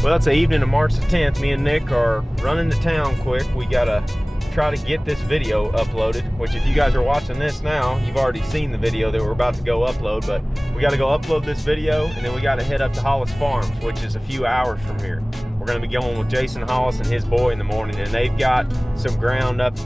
Well, it's the evening of March the 10th. Me and Nick are running to town quick. We gotta try to get this video uploaded, which if you guys are watching this now, you've already seen the video that we're about to go upload, but we gotta go upload this video and then we gotta head up to Hollis Farms, which is a few hours from here. We're gonna be going with Jason Hollis and his boy in the morning, and they've got some ground up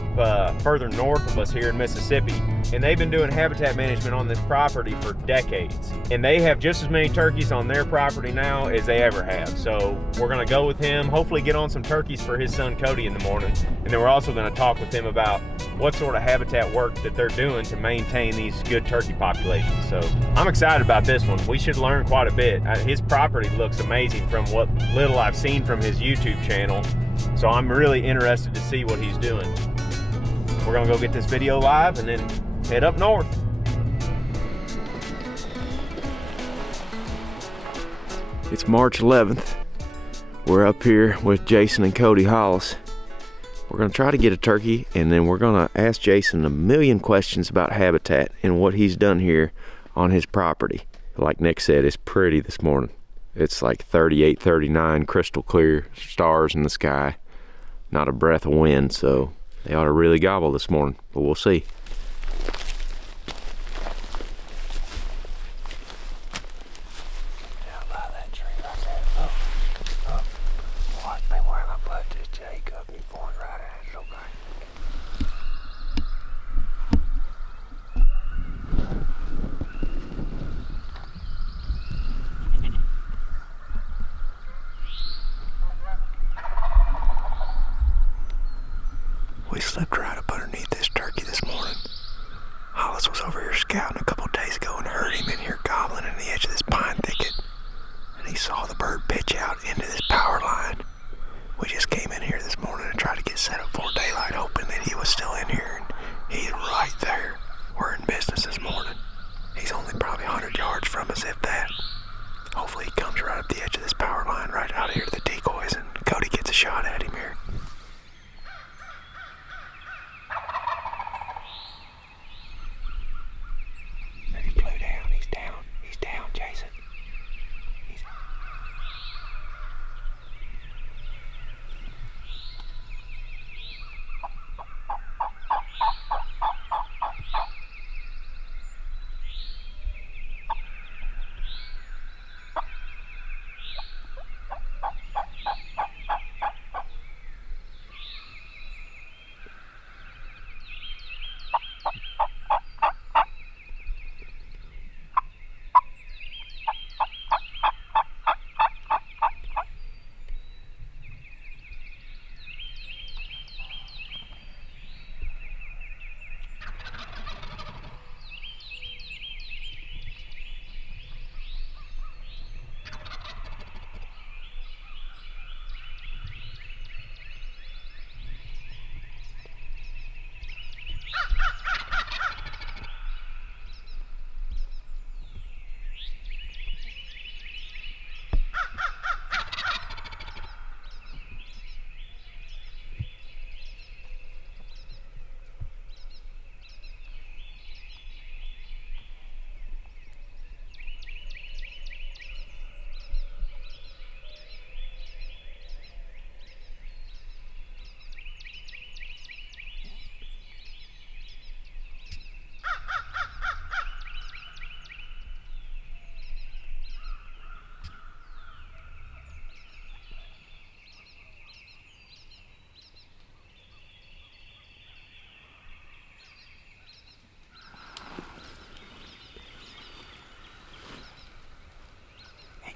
further north of us here in Mississippi, and they've been doing habitat management on this property for decades. And they have just as many turkeys on their property now as they ever have. So we're gonna go with him, hopefully get on some turkeys for his son Cody in the morning, and then we're also gonna talk with him about what sort of habitat work that they're doing to maintain these good turkey populations. So I'm excited about this one. We should learn quite a bit. His property looks amazing from what little I've seen from his YouTube channel. So I'm really interested to see what he's doing. We're gonna go get this video live and then head up north. It's March 11th. We're up here with Jason and Cody Hollis. We're gonna try to get a turkey, and then we're gonna ask Jason a million questions about habitat and what he's done here on his property. Like Nick said, it's pretty this morning. It's like 38, 39, crystal clear, stars in the sky, not a breath of wind, so they ought to really gobble this morning, but we'll see. We slipped right up underneath this turkey this morning. Hollis was over here scouting a couple days ago and heard him in here gobbling in the edge of this pine thicket. And he saw the bird pitch out into this power line. We just came in here this morning and tried to get set up for daylight, hoping that he was still in here, and he's right there. We're in business this morning. He's only probably 100 yards from us, if that. Hopefully he comes right up the edge of this power line right out here to the decoys, and Cody gets a shot at him here.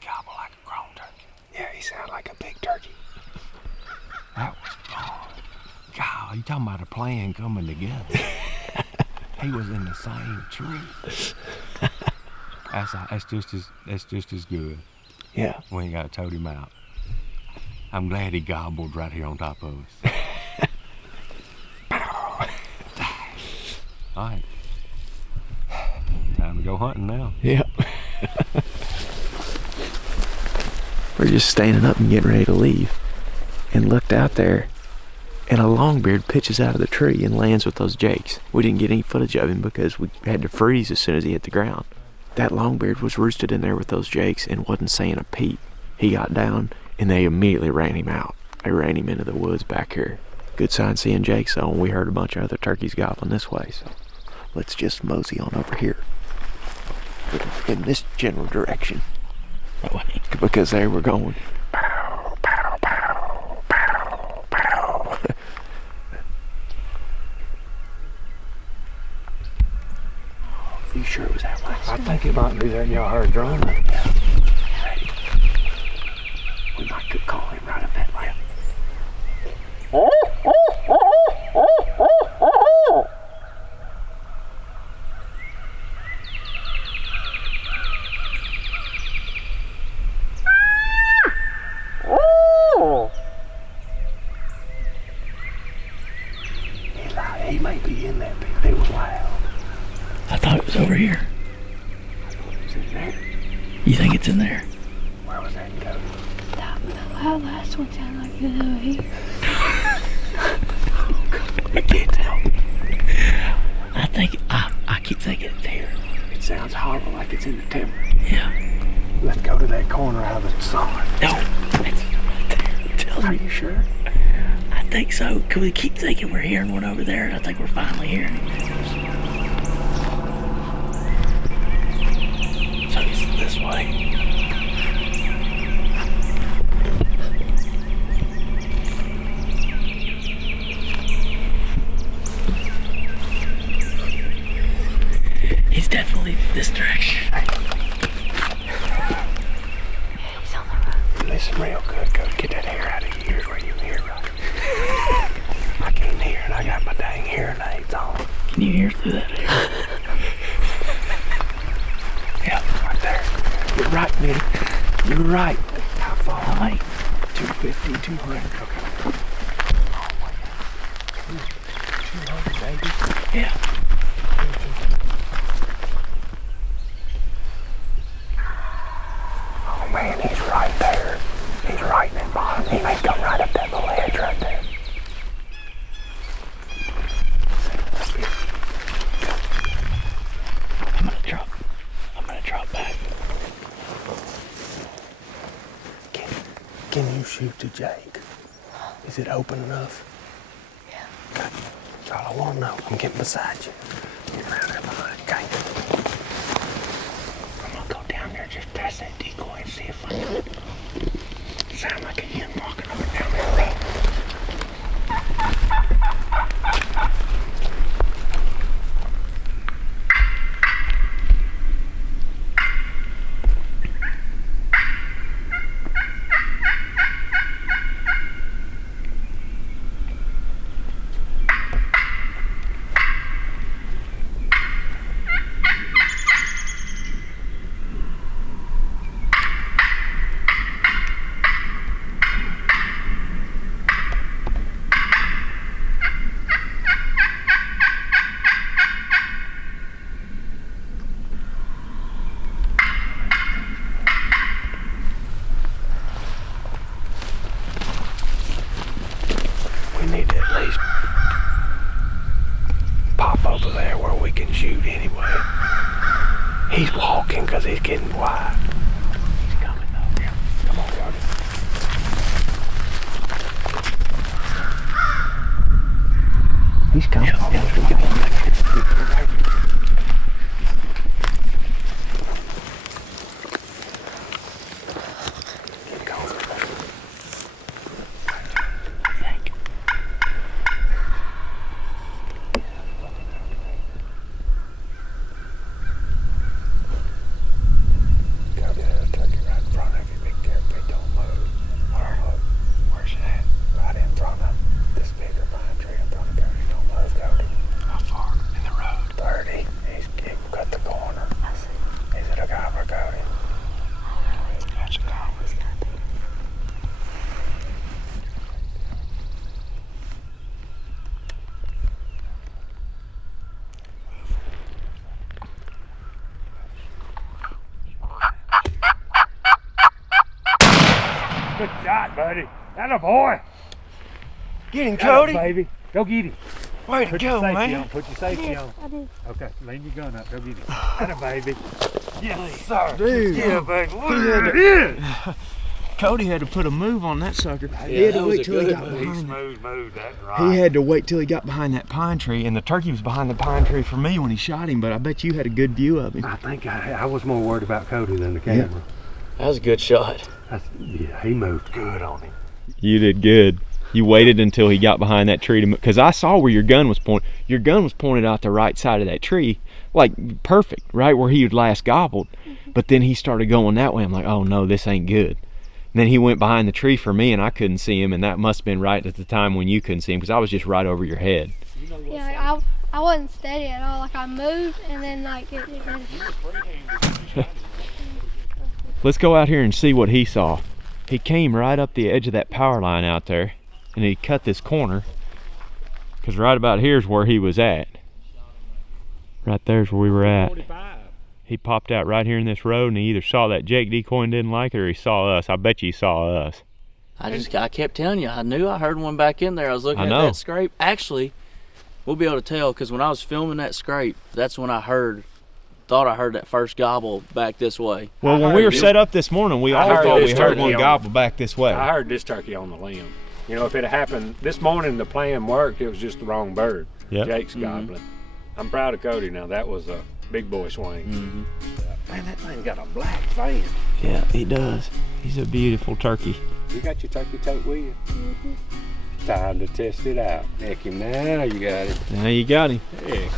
Gobble like a grown turkey. Yeah, he sounded like a big turkey. That was fun. God, you talking about a plan coming together. He was in the same tree. That's just as good. Yeah. We ain't got to tote him out. I'm glad he gobbled right here on top of us. All right. Time to go hunting now. Yep. We're just standing up and getting ready to leave, and looked out there, and a longbeard pitches out of the tree and lands with those jakes. We didn't get any footage of him because we had to freeze as soon as he hit the ground. That longbeard was roosted in there with those jakes and wasn't saying a peep. He got down and they immediately ran him out. They ran him into the woods back here. Good sign seeing Jake, so we heard a bunch of other turkeys gobbling this way, so let's just mosey on over here in this general direction. Because they were going pow, pow, pow, pow, pow. You sure it was that way? I think it might be that y'all heard drone. Yeah. Ready? We might could call him right up that way. He might be in there, but it was loud. I thought it was over here. Is it there? You think it's in there? Where was that, Cody? That last one sounded like it was over here. I can't tell. I keep thinking it's here. It sounds hollow, like it's in the timber. Yeah. Let's go to that corner I was saw it. No, it's right there. I'm telling Are you. you sure? I think so. Cause we keep thinking we're hearing one over there, and I think we're finally hearing it. So it's this way. He's definitely this direction. He's on the road. Listen real good, Cody. Get that hair out of your ears where you can hear right. I can't hear, and I got my dang hearing aids on. Can you hear through that air? Yeah, right there. You're right, Nick. You're right. How far? Like 250, 200. Okay. Oh, wait. 200, baby. Yeah. Oh, man, he's right there. He's right in that bottom. He may come right up that little edge right there. I'm gonna drop back. Can you shoot to Jake? Is it open enough? Yeah. Okay. That's all I want to know. I'm getting beside you. Get around there behind, okay? I'm gonna go down there, just test that decoy and see if I can sound like a hen walking up and down that road. We need to at least pop over there where we can shoot anyway. He's walking because he's getting wide. He's coming though. Yeah. Come on, Cody. He's coming. Yeah. Keep going. I think. Cody, there's a turkey right in front of you. Be careful, don't move. Where's that? Right in front of this bigger pine tree in front of Cody. Don't move, Cody. How far? In the road. 30. He's cut the corner. Is it a gobbler, Cody? That's a gobbler. Good shot, buddy. That boy. Get him, Cody. Baby. Go get him. Way to Put go, your safety man. on. Put your safety on. I did. Okay, lean your gun up. Go get him. That baby. Yes, sir. Dude. Yeah, baby. Look at it. Cody had to put a move on that sucker. Yeah, He had to that was wait a till he good got move. behind. Smooth move that right. He had to wait till he got behind that pine tree, and the turkey was behind the pine tree for me when he shot him. But I bet you had a good view of him. I think I was more worried about Cody than the camera. That was a good shot. Yeah, he moved good on him. You did good. You waited until he got behind that tree to move, because I saw where your gun was pointed. Your gun was pointed out the right side of that tree, like perfect, right where he had last gobbled. But then he started going that way. I'm like, oh no, this ain't good. And then he went behind the tree for me, and I couldn't see him, and that must have been right at the time when you couldn't see him, because I was just right over your head. Yeah, like I wasn't steady at all. Like I moved and then like it Let's go out here and see what he saw. He came right up the edge of that power line out there, and he cut this corner, because right about here's where he was at. Right there's where we were at. He popped out right here in this road, and he either saw that Jake decoy and didn't like it, or he saw us. I bet you he saw us. I kept telling you, I knew I heard one back in there. I was looking at know. that scrape. Actually, we'll be able to tell because when I was filming that scrape, that's when I thought I heard that first gobble back this way. Well, when we were set up this morning, we all thought we heard one gobble back this way. I heard this turkey on the limb. You know, if it had happened this morning, the plan worked. It was just the wrong bird. Yep. Jake's gobbling. I'm proud of Cody now. That was a big boy swing. Man, that thing got a black fan. Yeah, he does. He's a beautiful turkey. You got your turkey tote with you? Time to test it out. Heck, now you got it. Now you got him. Heck yeah.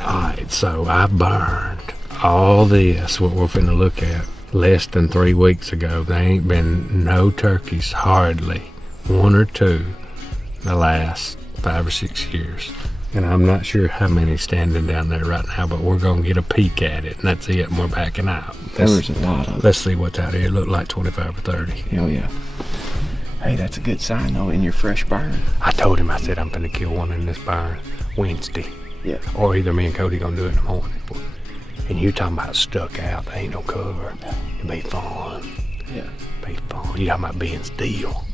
Alright, so I burned all this, what we're finna look at, less than 3 weeks ago. There ain't been no turkeys, hardly. 1 or 2 the last 5 or 6 years. And I'm not sure how many standing down there right now, but we're gonna get a peek at it, and that's it, and we're backing out. There's a lot of Let's see what's out here. It looked like 25 or 30. Oh yeah. Hey, that's a good sign though in your fresh burn. I told him, I said, I'm gonna kill one in this barn Wednesday. Yeah. Or either me and Cody gonna do it in the morning. And you talking about stuck out, there ain't no cover. It'd be fun. Yeah. Be fun. You talking about being still.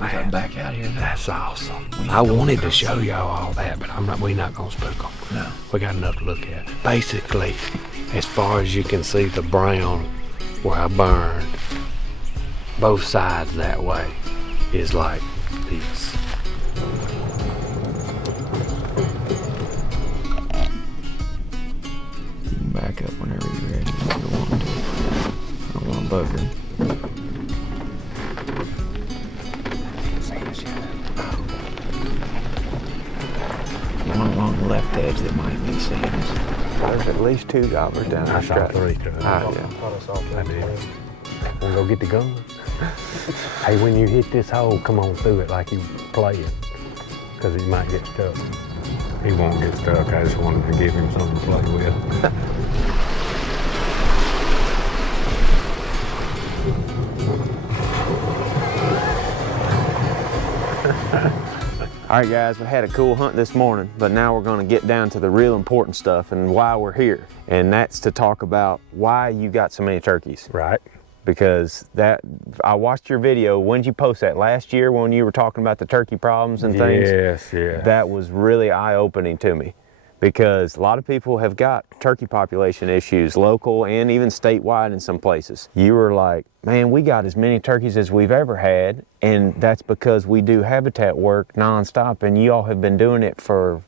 We got back out here. That's awesome. I wanted to show y'all all that, but we're not gonna spook them. No. We got enough to look at. Basically, as far as you can see, the brown where I burned, both sides that way is like this. You can back up whenever you're ready if you want to. I don't want to bug him. One along the left edge that might be seeing us. There's at least 2 gobblers down I there. shot 3. Yeah. I did. Wanna go get the gun? Hey, when you hit this hole, come on through it like you playing, because he might get stuck. He won't get stuck. I just wanted to give him something to play with. All right, guys, we had a cool hunt this morning, but now we're going to get down to the real important stuff and why we're here. And that's to talk about why you got so many turkeys. Right. Because I watched your video. When did you post that? Last year when you were talking about the turkey problems and things? Yes, yeah. That was really eye-opening to me, because a lot of people have got turkey population issues, local and even statewide in some places. You were like, man, we got as many turkeys as we've ever had, and that's because we do habitat work nonstop, and you all have been doing it for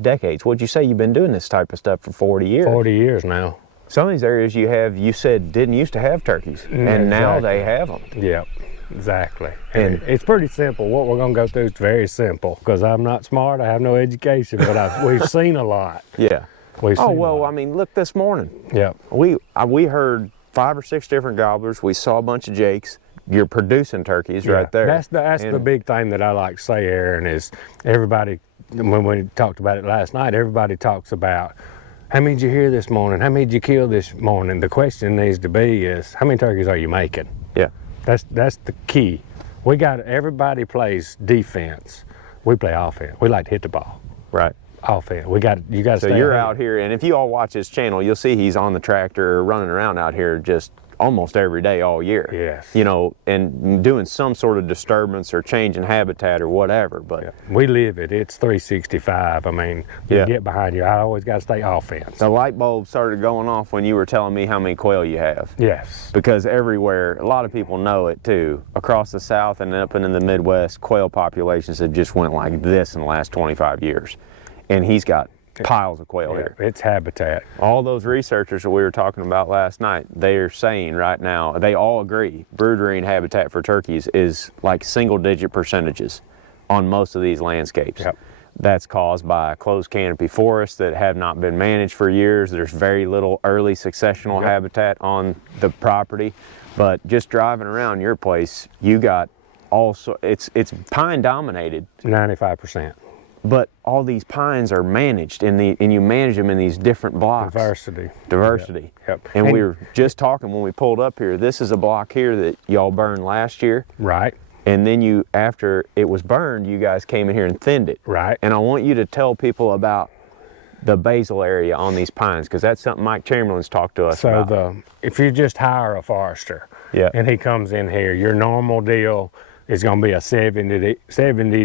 decades. What'd you say? You've been doing this type of stuff for 40 years? 40 years now. Some of these areas you said didn't used to have turkeys, and now they have them. Yep, exactly. And it's pretty simple. What we're gonna go through is very simple, because I'm not smart, I have no education, but we've seen a lot. Yeah. We've Oh, seen well, a lot. I mean, look this morning. Yep. We heard 5 or 6 different gobblers. We saw a bunch of jakes. You're producing turkeys right there. That's the big thing that I like to say, Aaron, is everybody, when we talked about it last night, everybody talks about, how many did you hear this morning? How many did you kill this morning? The question needs to be is, how many turkeys are you making? Yeah. That's the key. Everybody plays defense. We play offense. We like to hit the ball. Right. Offense. You got to So stay you're ahead. out here, and if you all watch his channel, you'll see he's on the tractor running around out here just almost every day all year. Yes. You know, and doing some sort of disturbance or changing habitat or whatever. But Yeah. We live it. It's 365. I mean, you Yeah. get behind you. I always got to stay offense. the light bulb started going off when you were telling me how many quail you have. Yes. Because everywhere, a lot of people know it too, across the South and up and in the Midwest, quail populations have just went like this in the last 25 years. And he's got piles of quail here. It's habitat. All those researchers that we were talking about last night, they are saying right now, they all agree, brood-rearing habitat for turkeys is like single-digit percentages on most of these landscapes. Yep. That's caused by closed canopy forests that have not been managed for years. There's very little early successional Yep. habitat on the property. But just driving around your place, you got also, it's pine dominated. 95%. But all these pines are managed and you manage them in these different blocks. Diversity. Yep. And we were just talking when we pulled up here, this is a block here that y'all burned last year. Right. And then you, after it was burned, you guys came in here and thinned it. Right. And I want you to tell people about the basal area on these pines, because that's something Mike Chamberlain's talked to us about. So if you just hire a forester, Yeah. and he comes in here, your normal deal is going to be a 70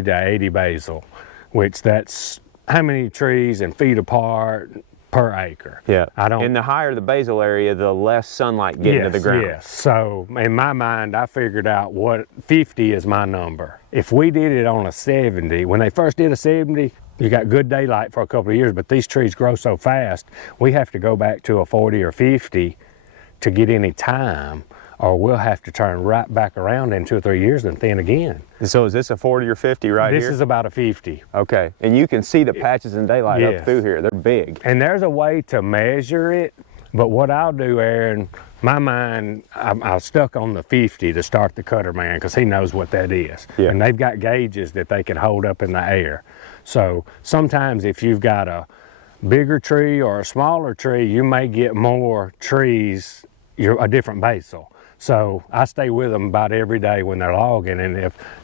to 80 basal, which that's how many trees and feet apart per acre. Yeah. I don't. And the higher the basal area, the less sunlight getting to the ground. Yes. So in my mind, I figured out what 50 is my number. If we did it on a 70, when they first did a 70, you got good daylight for a couple of years, but these trees grow so fast, we have to go back to a 40 or 50 to get any time, or we'll have to turn right back around in 2 or 3 years and thin again. So is this a 40 or 50 right here? This is about a 50. Okay. And you can see the patches in daylight Yes. up through here. They're big. And there's a way to measure it, but what I'll do, Aaron, my mind, I'm stuck on the 50 to start the cutter man, because he knows what that is. Yeah. And they've got gauges that they can hold up in the air. So sometimes if you've got a bigger tree or a smaller tree, you may get more trees, a different basal. So I stay with them about every day when they're logging, and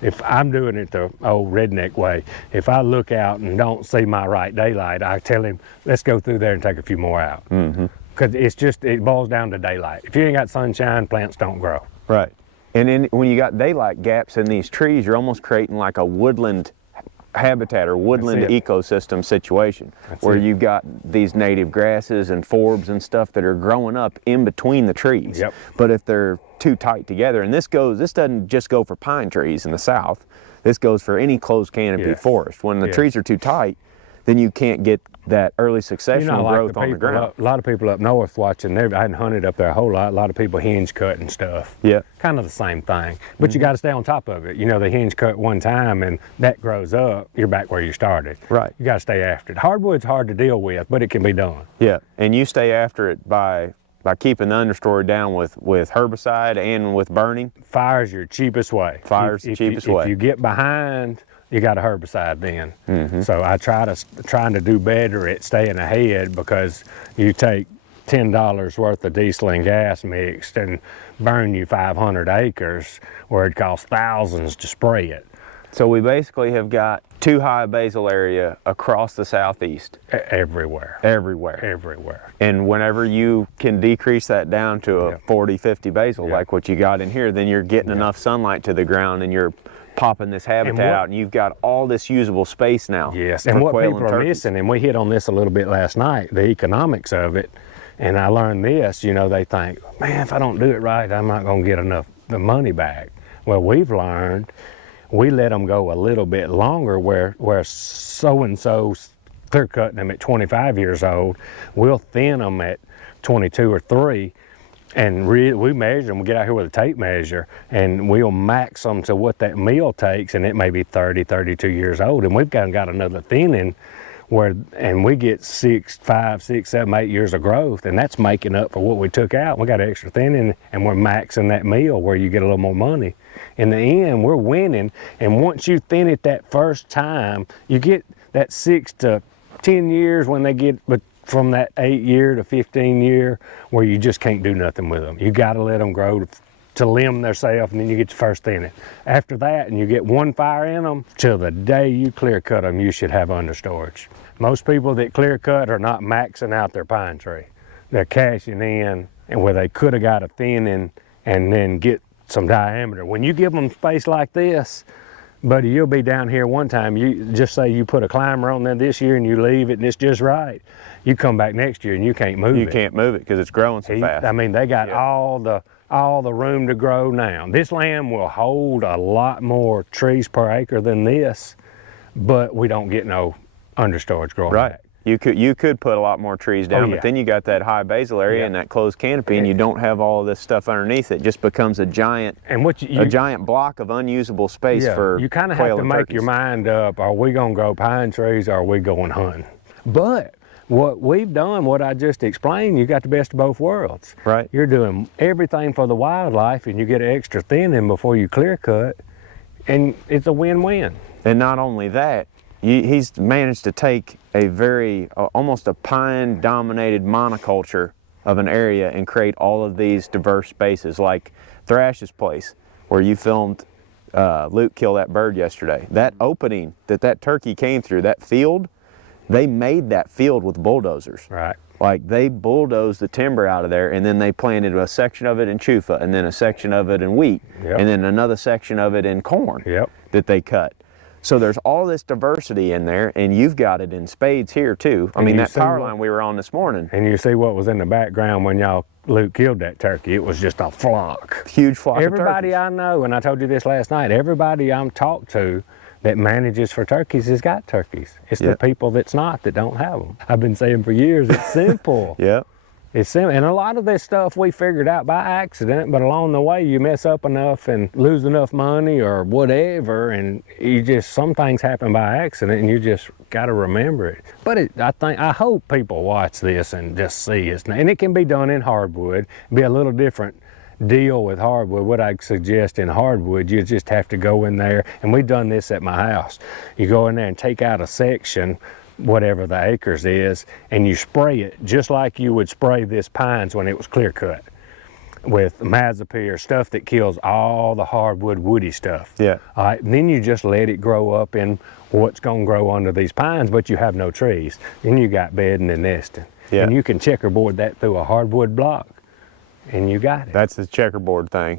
if I'm doing it the old redneck way, if I look out and don't see my right daylight, I tell him, let's go through there and take a few more out. Because it boils down to daylight. If you ain't got sunshine, plants don't grow. Right. And then when you got daylight gaps in these trees, you're almost creating like a woodland habitat or woodland That's it. ecosystem situation, where you've got these native grasses and forbs and stuff that are growing up in between the trees. Yep. But if they're too tight together, and this doesn't just go for pine trees in the South, this goes for any closed canopy Yes. forest. When the Yes. trees are too tight, then you can't get that early successional You know, like growth on the ground. A lot of people up north watching, I hadn't hunted up there a whole lot. A lot of people hinge cut and stuff. Yeah. Kind of the same thing. But you got to stay on top of it. You know, they hinge cut one time and that grows up, you're back where you started. Right. You got to stay after it. Hardwood's hard to deal with, but it can be done. Yeah, and you stay after it by keeping the understory down with herbicide and with burning. Fire's your cheapest way. Fire's the cheapest way. If you get behind, you got a herbicide then. So I trying to do better at staying ahead, because you take $10 worth of diesel and gas mixed and burn you 500 acres where it costs thousands to spray it. So we basically have got too high basal area across the southeast. Everywhere. Everywhere. And whenever you can decrease that down to a 40, 50 basal, like what you got in here, then you're getting enough sunlight to the ground and you're popping this habitat out, and you've got all this usable space now. Yes, for and what quail people are turkeys. missing, and we hit on this a little bit last night, the economics of it, and I learned this, you know, they think, man, if I don't do it right, I'm not gonna get enough the money back. Well, we've learned, we let them go a little bit longer where so-and-so's clear cutting them at 25 years old, we'll thin them at 22 or 3, and we measure them, we get out here with a tape measure, and we'll max them to what that meal takes, and it may be 30, 32 years old, and we've got another thinning and we get 5, 6, 7, 8 years of growth, and that's making up for what we took out. We got extra thinning, and we're maxing that meal where you get a little more money. In the end, we're winning, and once you thin it that first time, you get that 6 to 10 years when they get from that 8 year to 15 year where you just can't do nothing with them. You got to let them grow to limb themselves, and then you get your first thinning. After that, and you get one fire in them, till the day you clear cut them, you should have understorage. Most people that clear cut are not maxing out their pine tree. they're cashing in, and where they could have got a thinning and then get some diameter. When you give them space like this, buddy, you'll be down here one time. You just say you put a climber on there this year and you leave it and it's just right. You come back next year and you can't move it. You can't move it because it's growing so fast. I mean, they got all the room to grow now. This land will hold a lot more trees per acre than this, but we don't get no understorage growing back. You could put a lot more trees down, but then you got that high basal area and that closed canopy, and you don't have all of this stuff underneath. It just becomes a giant a giant block of unusable space for you kind of have to make your mind up. Are we gonna grow pine trees or are we going hunting? But what we've done, what I just explained, you got the best of both worlds. Right. You're doing everything for the wildlife and you get an extra thinning before you clear cut, and it's a win-win. And not only that, he's managed to take a very, almost a pine-dominated monoculture of an area and create all of these diverse spaces, like Thrash's place, where you filmed Luke kill that bird yesterday. That opening that turkey came through, that field, they made that field with bulldozers. Right. Like, they bulldozed the timber out of there, and then they planted a section of it in chufa, and then a section of it in wheat, and then another section of it in corn that they cut. So there's all this diversity in there, and you've got it in spades here too. I mean, that power line we were on this morning. And you see what was in the background when Luke killed that turkey. It was just a flock. Huge flock of turkeys. Everybody I know, and I told you this last night, everybody I'm talked to that manages for turkeys has got turkeys. It's the people that's not that don't have them. I've been saying for years, it's simple. It's simple. And a lot of this stuff we figured out by accident, but along the way you mess up enough and lose enough money or whatever, and some things happen by accident and you just got to remember it. But I hope people watch this and just see it. And it can be done in hardwood. It'd be a little different deal with hardwood. What I'd suggest in hardwood, you just have to go in there, and we've done this at my house. You go in there and take out a section, whatever the acres is, and you spray it just like you would spray this pines when it was clear cut with mazapir, stuff that kills all the hardwood woody stuff. All right, and then you just let it grow up in what's going to grow under these pines, but you have no trees. Then you got bedding and nesting. And you can checkerboard that through a hardwood block, and you got it. That's the checkerboard thing.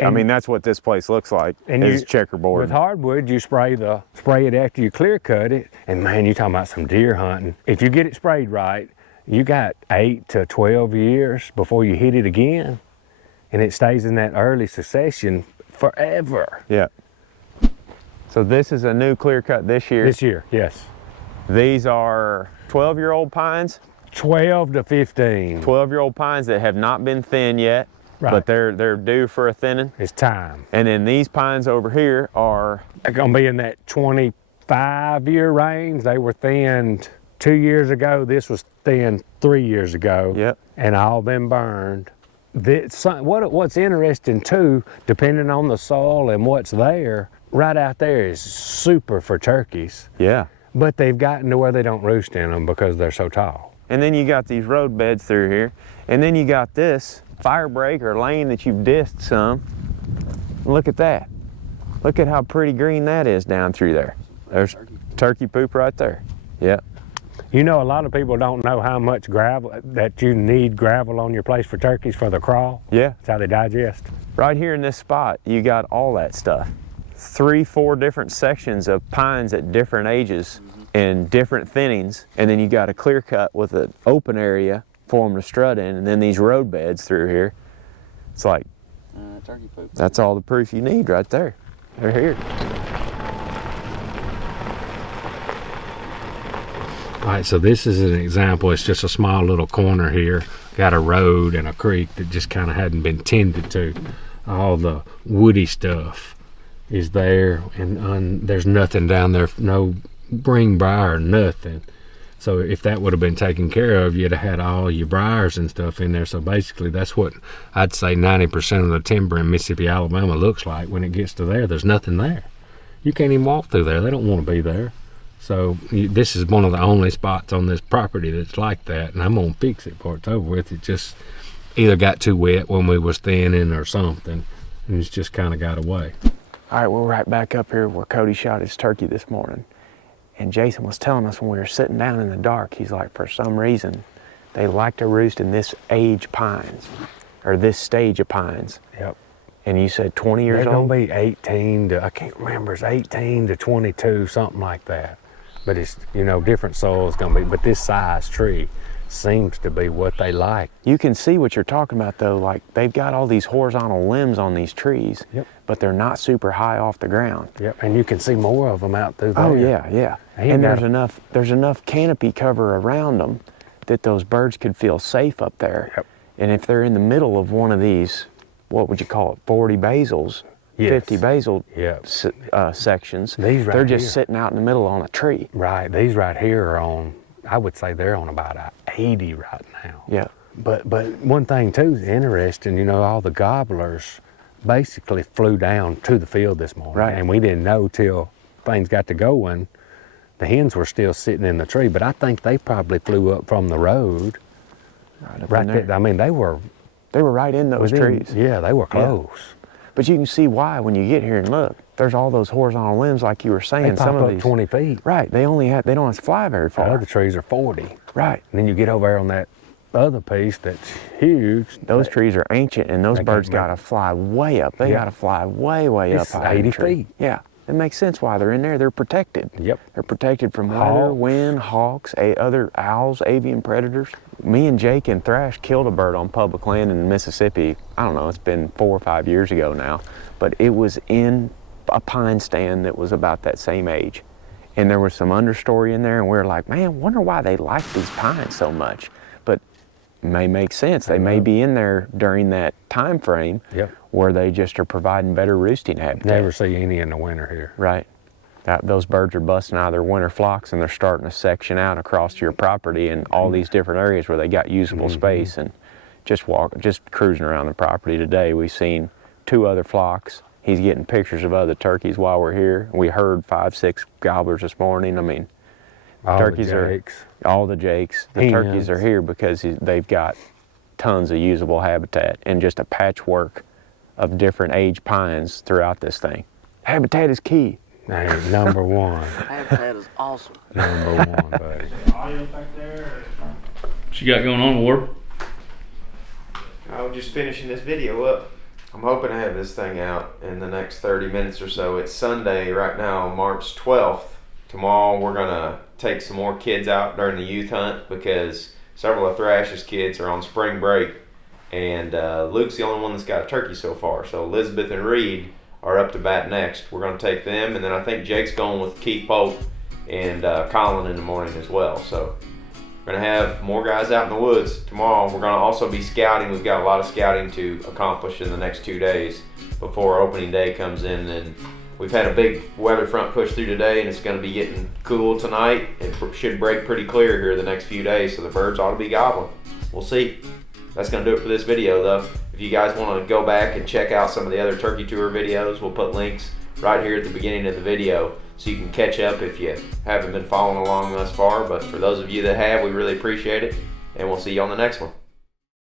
I mean, that's what this place looks like, is checkerboard. With hardwood, you spray it after you clear cut it, and man, you're talking about some deer hunting. If you get it sprayed right, you got 8 to 12 years before you hit it again, and it stays in that early succession forever. So this is a new clear cut this year? This year, yes. These are 12-year-old pines? 12 to 15. 12-year-old pines that have not been thinned yet, but they're due for a thinning. It's time. And then these pines over here are... They're gonna be in that 25-year range. They were thinned 2 years ago. This was thinned 3 years ago. And all been burned. What's interesting too, depending on the soil and what's there, right out there is super for turkeys. But they've gotten to where they don't roost in them because they're so tall. And then you got these road beds through here. And then you got this fire break or lane that you've dissed some. Look at that. Look at how pretty green that is down through there. There's turkey poop right there. You know, a lot of people don't know how much gravel, that you need gravel on your place for turkeys for the crawl. That's how they digest. Right here in this spot, you got all that stuff. 3-4 different sections of pines at different ages and different thinnings, and then you got a clear cut with an open area for them to strut in, and then these road beds through here. It's like, turkey poop. That's all the proof you need right there. They're here. All right, so this is an example. It's just a small little corner here. Got a road and a creek that just kind of hadn't been tended to. All the woody stuff is there, and there's nothing down there, no bring briar, nothing. So if that would have been taken care of, you'd have had all your briars and stuff in there. So basically that's what I'd say 90% of the timber in Mississippi, Alabama looks like when it gets to there. There's nothing there. You can't even walk through there. They don't want to be there. So this is one of the only spots on this property that's like that, and I'm gonna fix it before it's over with. It just either got too wet when we was thinning or something, and it's just kind of got away. All right, we're right back up here where Cody shot his turkey this morning. And Jason was telling us when we were sitting down in the dark, he's like, for some reason, they like to roost in this age pines, or this stage of pines. Yep. And you said 20 years They're old? gonna be 18 to, I can't remember, it's 18 to 22, something like that. But it's, you know, different soils gonna be, but this size tree seems to be what they like. You can see what you're talking about though, like they've got all these horizontal limbs on these trees, Yep. but they're not super high off the ground. Yep, and you can see more of them out through there. Oh yeah, yeah. And there's enough canopy cover around them that those birds could feel safe up there. Yep. And if they're in the middle of one of these, what would you call it, 40 basils, Yes. 50 basil Yep. sections, These right they're just here. sitting out in the middle on a tree. Right, these right here are on, I would say they're on about a 80 right now. Yeah. But one thing too is interesting, you know, all the gobblers basically flew down to the field this morning. Right. And we didn't know till things got to going. The hens were still sitting in the tree, but I think they probably flew up from the road. Right there. I mean, they were right in those within, trees. Yeah, they were Yeah. close. But you can see why when you get here and look. There's all those horizontal limbs, like you were saying. They pop some of up these 20 feet. Right. They don't have to fly very The far. other trees are 40. Right. And then you get over there on that other piece that's huge. Those trees are ancient, and those They birds can't got to fly way up. They Yeah. got to fly way It's up high in 80 the tree. feet. Yeah. It makes sense why they're in there. They're protected. Yep. They're protected from weather, Hawks. wind, hawks, other owls, avian predators. Me and Jake and Thrash killed a bird on public land in Mississippi. I don't know, it's been 4 or 5 years ago now, but it was in a pine stand that was about that same age. And there was some understory in there, and we were like, man, wonder why they like these pines so much. But it may make sense. They may be in there during that time frame. Yep. Where they just are providing better roosting habitat. Never see any in the winter here. Right. Those birds are busting out of their winter flocks, and they're starting to section out across your property in all these different areas where they got usable space. And just cruising around the property today, we've seen 2 other flocks. He's getting pictures of other turkeys while we're here. We heard 5, 6 gobblers this morning. I mean, turkeys are all the jakes. The turkeys are here because they've got tons of usable habitat and just a patchwork of different age pines throughout this thing. Habitat is key. Hey, number one. Habitat is awesome. Number one, buddy. What you got going on, Warb? I was just finishing this video up. I'm hoping to have this thing out in the next 30 minutes or so. It's Sunday right now, March 12th. Tomorrow we're gonna take some more kids out during the youth hunt because several of Thrash's kids are on spring break. And Luke's the only one that's got a turkey so far. So Elizabeth and Reed are up to bat next. We're going to take them, and then I think Jake's going with Keith Pope and Colin in the morning as well. So we're going to have more guys out in the woods tomorrow. We're going to also be scouting. We've got a lot of scouting to accomplish in the next 2 days before opening day comes in. And we've had a big weather front push through today, and it's going to be getting cool tonight. It should break pretty clear here the next few days, so the birds ought to be gobbling. We'll see. That's going to do it for this video though. If you guys want to go back and check out some of the other turkey tour videos, we'll put links right here at the beginning of the video so you can catch up if you haven't been following along thus far. But for those of you that have, we really appreciate it, and we'll see you on the next one.